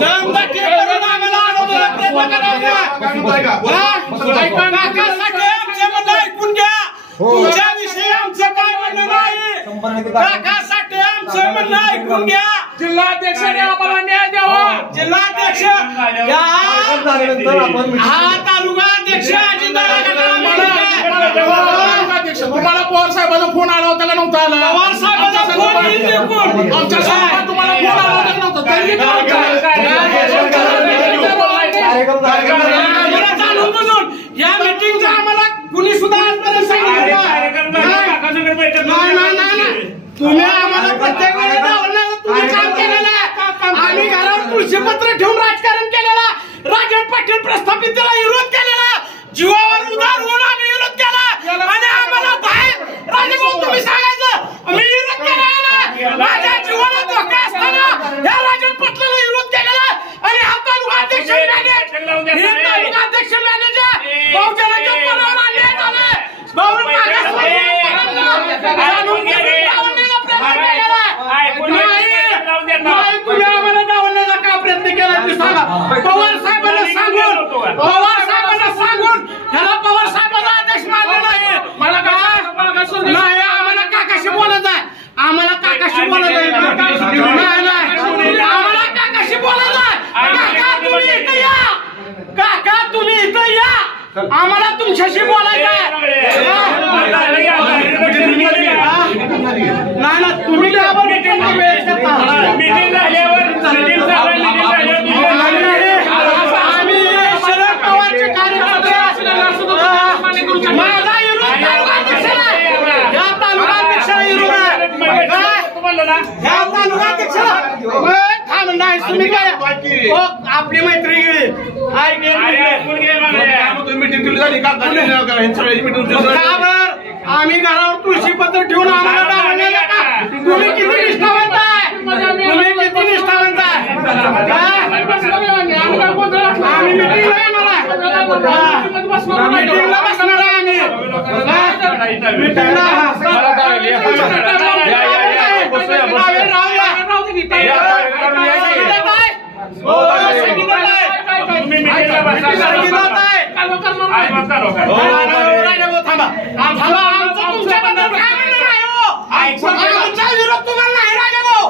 दमदाटी करून आम्हाला अडवण्याचा प्रयत्न करायचा. ऐका ना, काकासाठी आमचं म्हणणं ऐकून घ्या. तुमच्याविषयी आमचं काय म्हणणं नाही. काकासाठी आमचं म्हणणं ऐकून घ्या. जिल्हाध्यक्षाने आम्हाला न्याय द्यावा. जिल्हाध्यक्ष हा तालुका अध्यक्ष तुम्हाला पवार साहेबांचा फोन आला होता का नव्हता आला? पवार साहेबांचा फोन आमच्या समोर तुम्हाला फोन आला होता का नव्हता? जाणून बुजून या मीटिंगचा आम्हाला कुणी सुद्धा आजपर्यंत सांगितलं नाही. तुम्ही आम्हाला प्रत्येक वेळेला तुम्ही काम केलेलं आहे. आम्ही घरावर तुळशीपत्र ठेवून राजकारण केलेला, राजन पाटील प्रस्थापित त्याला विरोध केलेला, जीवावर उधार होऊन आम्ही विरोध केला आणि आम्हाला बाहेर राजेभाऊ तुम्ही सांगायचं आम्ही विरोध केला. माझ्या जीवाला धोका असताना या राजन पाटलाला विरोध केलेला आणि हा तालुका अध्यक्ष मॅनेजर बहुजनाच्या पदावर अन्याय झाला. आम्हाला डावलण्याचा का प्रयत्न केला ते सांगा. पवार साहेबांना सांगून ह्याला पवार साहेबांना आदेश मारला नाही. मला नाही, आम्हाला काकाशी बोलायचं आहे. आम्हाला काकाशी बोलायचं आहे. आम्हाला काकाशी बोलायचं आहे. काका तुम्ही इथं या. काका तुम्ही इथं या. आम्हाला तुमच्याशी बोलायचं आहे. नाही ना, तुम्ही आम्ही शरद पवारचे कार्यकर्ते माझा विरोध या तालुका अध्यक्षाला विरोध ह्या तालुका अध्यक्षाला नाही. तुम्ही काय आपली मैत्री गेली आम्ही घरावर तुळशीपत्र ठेवून आम्हाला डावलण्याला का? तुम्ही किती निष्ठावंत आहे. तुम्ही किती निष्ठावंत आहे. आम्ही मिटिंगला येणार आहे. मिटिंगला बसणार आहे. आम्ही मिटिंगला आमचा विरोध तुम्हाला नाही राजेभाऊ.